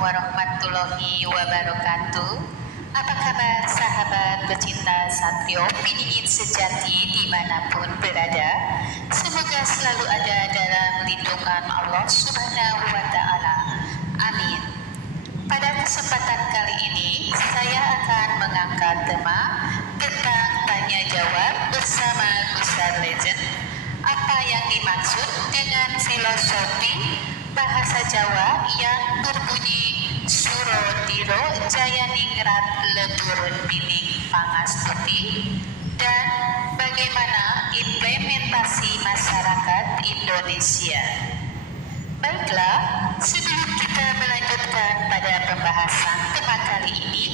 warahmatullahi wabarakatuh. Apa kabar sahabat pecinta Satrio Piningit sejati dimanapun berada? Semoga selalu ada dalam lindungan Allah Subhanahu wa Ta'ala. Amin. Pada kesempatan kali ini, saya akan mengangkat tema tentang tanya jawab bersama Gusar Legend. Apa yang dimaksud dengan filosofi bahasa Jawa yang berbunyi Suro Diro Jayaningrat Leburun Bining Pangastuti, dan bagaimana implementasi masyarakat Indonesia. Baiklah, sebelum kita melanjutkan pada pembahasan tema kali ini,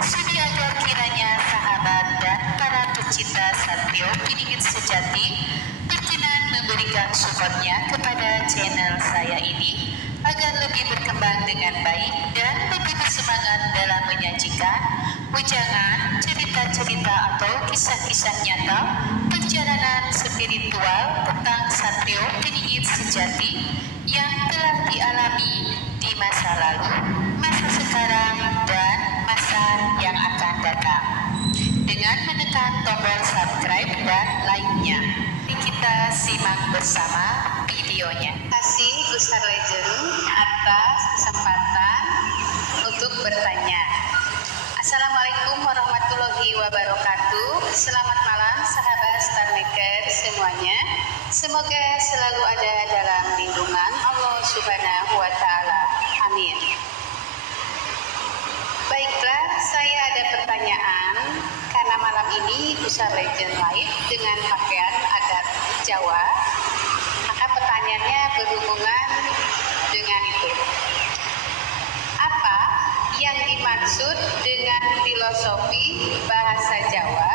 sudi agar kiranya sahabat dan para pecinta Satrio Piningit sejati berkenan memberikan supportnya kepada channel saya ini agar lebih berkembang dengan baik dan lebih bersemangat dalam menyajikan ujangan, cerita-cerita atau kisah-kisah nyata perjalanan spiritual tentang Satrio Piningit sejati yang telah dialami di masa lalu, masa sekarang, dan masa yang akan datang. Dengan menekan tombol subscribe dan like-nya, kita simak bersama videonya. Terima kasih Gusar Legend atas kesempatan untuk bertanya. Assalamualaikum warahmatullahi wabarakatuh. Selamat malam sahabat Starmaker semuanya. Semoga selalu ada dalam lindungan Allah Subhanahu wa Ta'ala. Amin. Baiklah, saya ada pertanyaan karena malam ini Gusar Legend live dengan pakaian adat Jawa. Maka pertanyaannya berhubungan dengan itu. Apa yang dimaksud dengan filosofi bahasa Jawa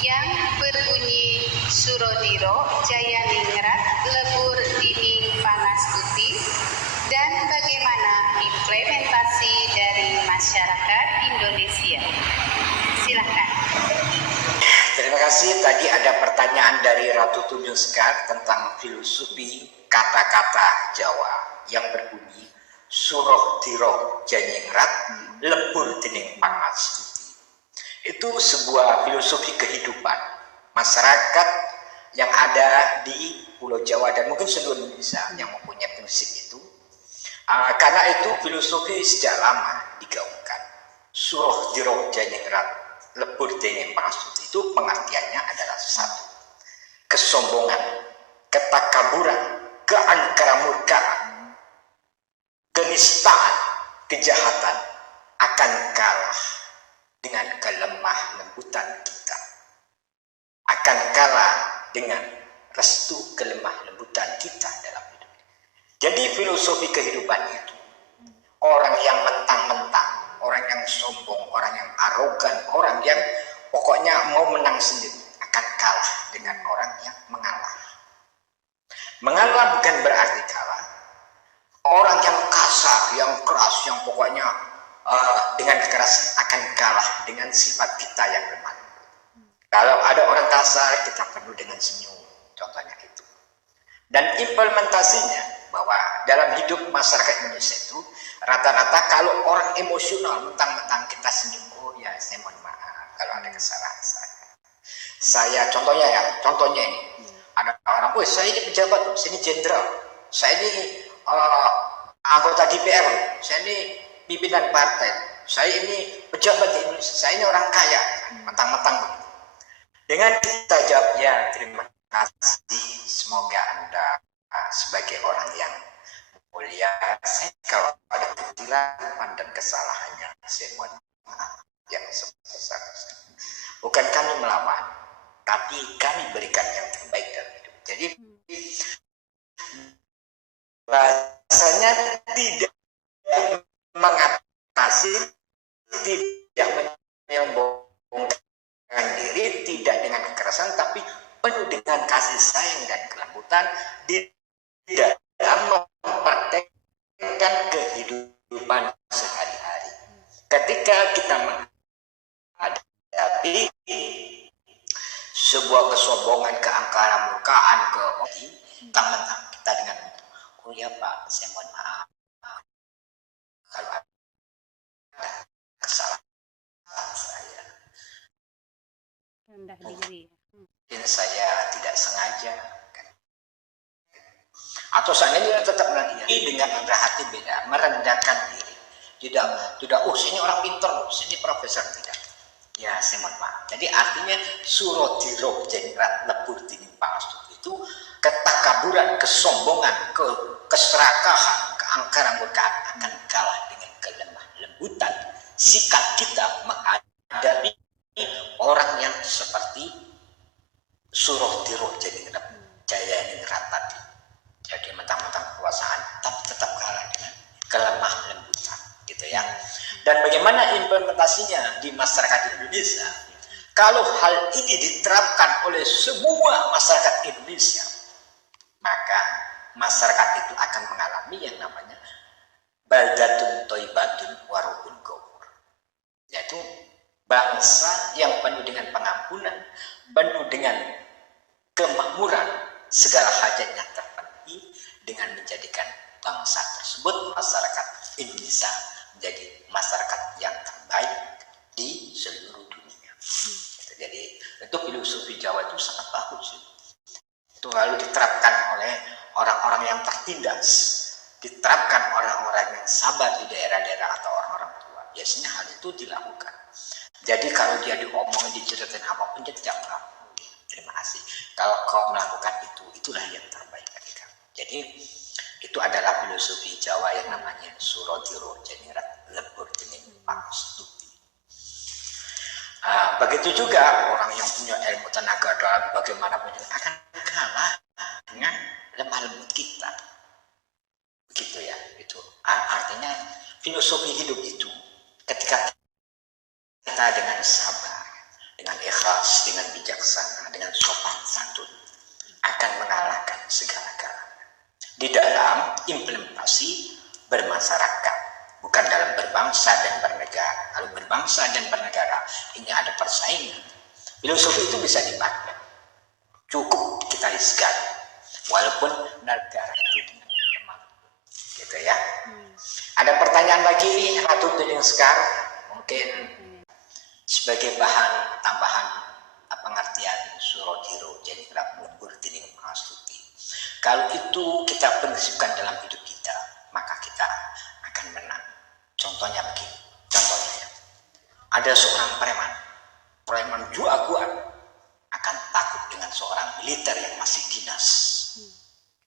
yang berbunyi Surodiro Jayaningrat Lebur Dining Pangastuti, dan bagaimana implementasi dari masyarakat Indonesia? Silakan. Terima kasih. Tadi ada pertanyaan dari Ratu Tunjung Sekar tentang filosofi kata-kata Jawa yang berbunyi Suroh Diro Jayaningrat Lebur Dining Pangastuti. Itu sebuah filosofi kehidupan masyarakat yang ada di Pulau Jawa dan mungkin seluruh Indonesia yang mempunyai prinsip itu. Karena itu filosofi sejak lama digaungkan. Suroh Diro Jayaningrat Lebur Dining Pangastuti itu pengertiannya adalah satu: kesombongan, ketakaburan, keangkaramurkaan, kenistaan, kejahatan akan kalah dengan kelemah lembutan kita, akan kalah dengan restu kelemah lembutan kita dalam hidup. Jadi filosofi kehidupan itu, orang yang mentang-mentang, orang yang sombong, orang yang arogan, orang yang pokoknya mau menang sendiri akan kalah dengan orang yang mengalah. Mengalah bukan berarti kalah. Orang yang kasar, yang keras, yang pokoknya dengan kekerasan akan kalah dengan sifat kita yang lemah. Kalau ada orang kasar, kita perlu dengan senyum, contohnya itu. Dan implementasinya bahwa dalam hidup masyarakat Indonesia itu rata-rata kalau orang emosional mentang-mentang kita senyum, oh ya saya mohon maaf kalau ada kesalahan saya contohnya ini, ada orang, oh saya ini pejabat, saya ini jenderal, saya ini anggota DPR, saya ini pimpinan partai, saya ini pejabat di Indonesia, saya ini orang kaya, mentang-mentang begitu. Dengan kita jawab, ya terima kasih, semoga Anda sebagai orang yang mulia, saya kalau ada kecelakaan dan kesalahannya, saya mohon maaf yang sebesar-besarnya. Bukan kami melawan, tapi kami berikan yang terbaik dalam hidup. Jadi bahasanya tidak mengatasi, tidak menyombongkan diri, tidak dengan kekerasan, tapi penuh dengan kasih sayang dan kelembutan di dalam mempraktekkan kehidupan sehari-hari. Ketika kita menghadapi sebuah kesombongan, keangkaramurkaan, mentang-mentang kita dengan, oh ya Pak, saya mohon maaf kalau rendah diri. Mungkin saya tidak sengaja, kan. Atau seandainya tetap merendah diri dengan rendah hati beda, merendahkan diri. Tidak, oh sini orang pintar, sini profesor, tidak. Ya, saya mohon maaf. Jadi artinya suro diro jenrat lebur tining pangastuti itu ketakaburan, kesombongan, keserakahan, keangkaran murkaan akan kalah dengan kelemah lembutan sikap kita menghadapi orang yang seperti suruh tiruh jadi jaya ningrat tadi. Jadi mentang-mentang kekuasaan tapi tetap kalah dengan kelemah lembutan, gitu ya. Dan bagaimana implementasinya di masyarakat Indonesia? Kalau hal ini diterapkan oleh semua masyarakat Indonesia, maka masyarakat itu akan mengalami yang namanya baldatun toibatun warubun gawur, yaitu bangsa yang penuh dengan pengampunan, penuh dengan kemakmuran, segala hajatnya terpenuhi dengan menjadikan bangsa tersebut, masyarakat Indonesia, menjadi masyarakat yang terbaik di seluruh dunia. Jadi itu filosofi Jawa itu sangat bagus. Itu lalu diterapkan oleh orang-orang yang tertindas, diterapkan orang-orang yang sabar di daerah-daerah atau orang-orang tua. Biasanya hal itu dilakukan. Jadi kalau dia diomongin, diceritain apapun, dia tidak melakukan. Terima kasih. Kalau kau melakukan itu, itulah yang terbaik bagi kamu. Jadi itu adalah filosofi Jawa yang namanya surodiro jenirat lebur dening pangastuti. Begitu juga orang yang punya ilmu tenaga dalam bagaimanapun juga akan kalah dengan lemah lembut kita. Begitu ya, itu artinya filosofi hidup itu ketika kita dengan sabar, dengan ikhlas, dengan bijaksana, dengan sopan santun akan mengalahkan segala-galanya di dalam implementasi bermasyarakat, bukan dalam berbangsa dan bernegara. Kalau berbangsa dan bernegara ini ada persaingan, filosofi itu bisa dipakai, cukup kita iskan walaupun negara itu dengan lemah, gitu ya. Ada pertanyaan lagi Ratu Tuning Sekar, mungkin sebagai bahan tambahan pengertian surodiro jadi lebur tining pangastuti. Kalau itu kita prinsipkan dalam hidup kita, maka kita akan menang. Contohnya begini, contohnya ada seorang preman juaguan akan takut dengan seorang militer yang masih dinas.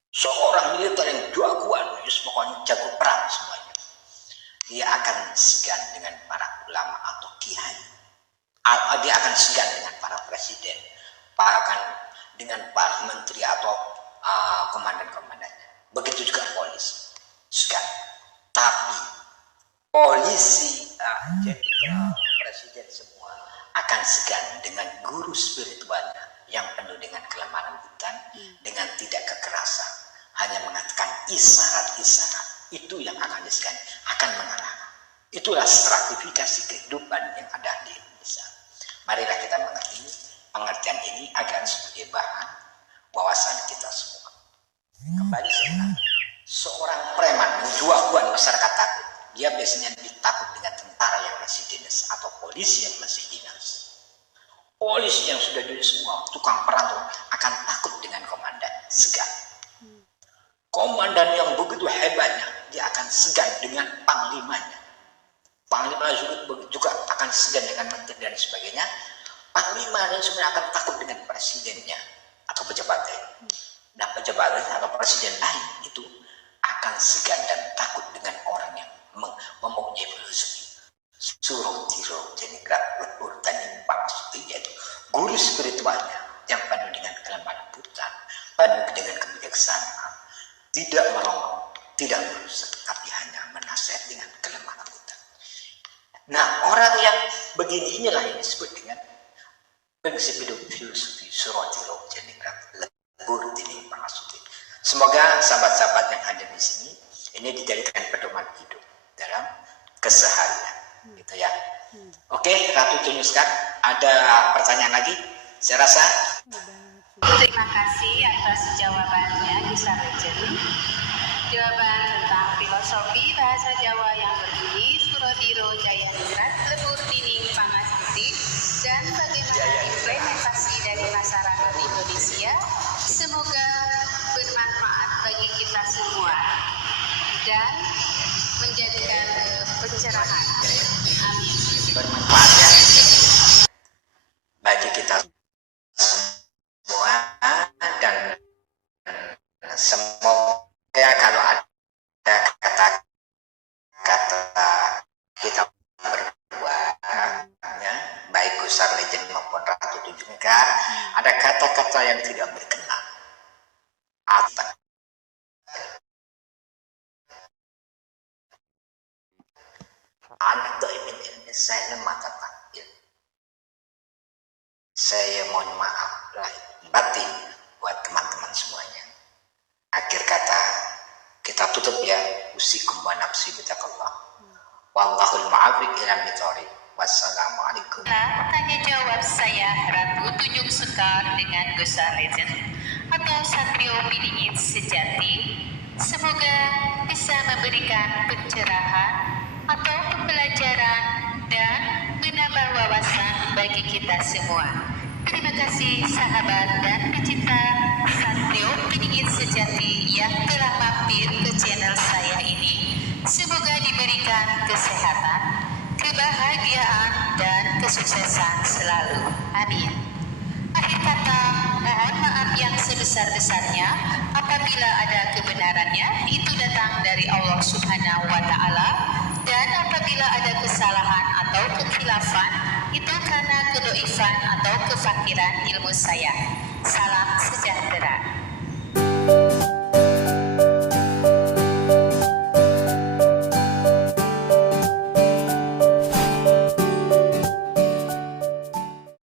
Seorang militer yang juaguan, pokoknya jago perang semuanya. Dia akan segan dengan para ulama atau kiai. Dia akan segan dengan para presiden, bahkan dengan para menteri atau komandan-komandannya. Begitu juga polisi, segan. Tapi polisi, jenderal, presiden semua akan segan dengan guru spiritualnya yang penuh dengan kelemah lembutan, dengan tidak kekerasan, hanya mengatakan isyarat-isyarat. Itu yang akan disegan, akan mengalahkan. Itulah stratifikasi kehidupan yang ada di Indonesia. Marilah kita mengerti pengertian ini agar sebagai bahan wawasan kita semua. Kembali seorang preman juaguan masyarakat takut. Dia biasanya ditakut dengan tentara yang masih dinas atau polisi yang masih dinas. Polisi yang sudah dinas semua, tukang perang akan takut dengan komandan, segan. Komandan yang begitu hebatnya, dia akan segan dengan panglimanya. Panglima juga akan segan dengan menteri dan sebagainya. Panglima dan sebenarnya akan takut dengan presidennya atau pejabat lain. Dan pejabat lain atau presiden lain itu akan segan dan takut dengan orang yang mempunyai filosofi suruh tiro jenigrat lebur taning pangastuti, yaitu guru spiritualnya yang penuh dengan kelemah lembutan, penuh dengan kebijaksanaan, tidak merongok, tidak merusak, tapi hanya menasihat dengan kelemah lembutan. Nah, orang yang begini inilah yang disebut dengan prinsip hidup filosofi surodiro jenigrat lebur tining pangastuti. Semoga sahabat-sahabat yang ada di sini ini dijadikan pedoman hidup dalam keseharian, gitu ya. Oke, Ratu Tunyuskan, ada pertanyaan lagi? Saya rasa. Terima kasih atas jawabannya, Gisar Legend. Jawaban tentang filosofi bahasa Jawa yang berbunyi surodiro jaya ningrat lebur tining pangastuti dan bagaimana implementasi dari masyarakat Indonesia. Semoga bermanfaat bagi kita semua dan menjadikan pencerahan. Amin. Bermanfaat ya bagi kita semua, dan semoga kalau ada kata-kata kita berdua ya, baik Gusar Legend maupun Ratu Tunjung Mekar, ada kata-kata yang tidak berkenan apa anak doimin ini saya mata panggil. Saya mohon maaf lahir batin buat teman-teman semuanya. Akhir kata kita tutup ya, usikum wa nafsi bitaqallah. Wallahul muwaffiq ila aqwamit. Wassalamualaikum. Tanya jawab saya Ratu Tunjung Sekar dengan Gusar Legend atau Satrio Piningit sejati. Semoga bisa memberikan pencerahan atau pembelajaran dan menambah wawasan bagi kita semua. Terima kasih sahabat dan pecinta Satrio Piningit sejati yang telah mampir ke channel saya ini. Semoga diberikan kesehatan, kebahagiaan, dan kesuksesan selalu. Amin. Akhir kata, mohon maaf yang sebesar-besarnya apabila ada kebenarannya itu datang dari Allah Subhanahu wa Ta'ala, dan apabila ada kesalahan atau kekhilafan itu karena kedoifan atau kefakiran ilmu saya. Salam sejahtera.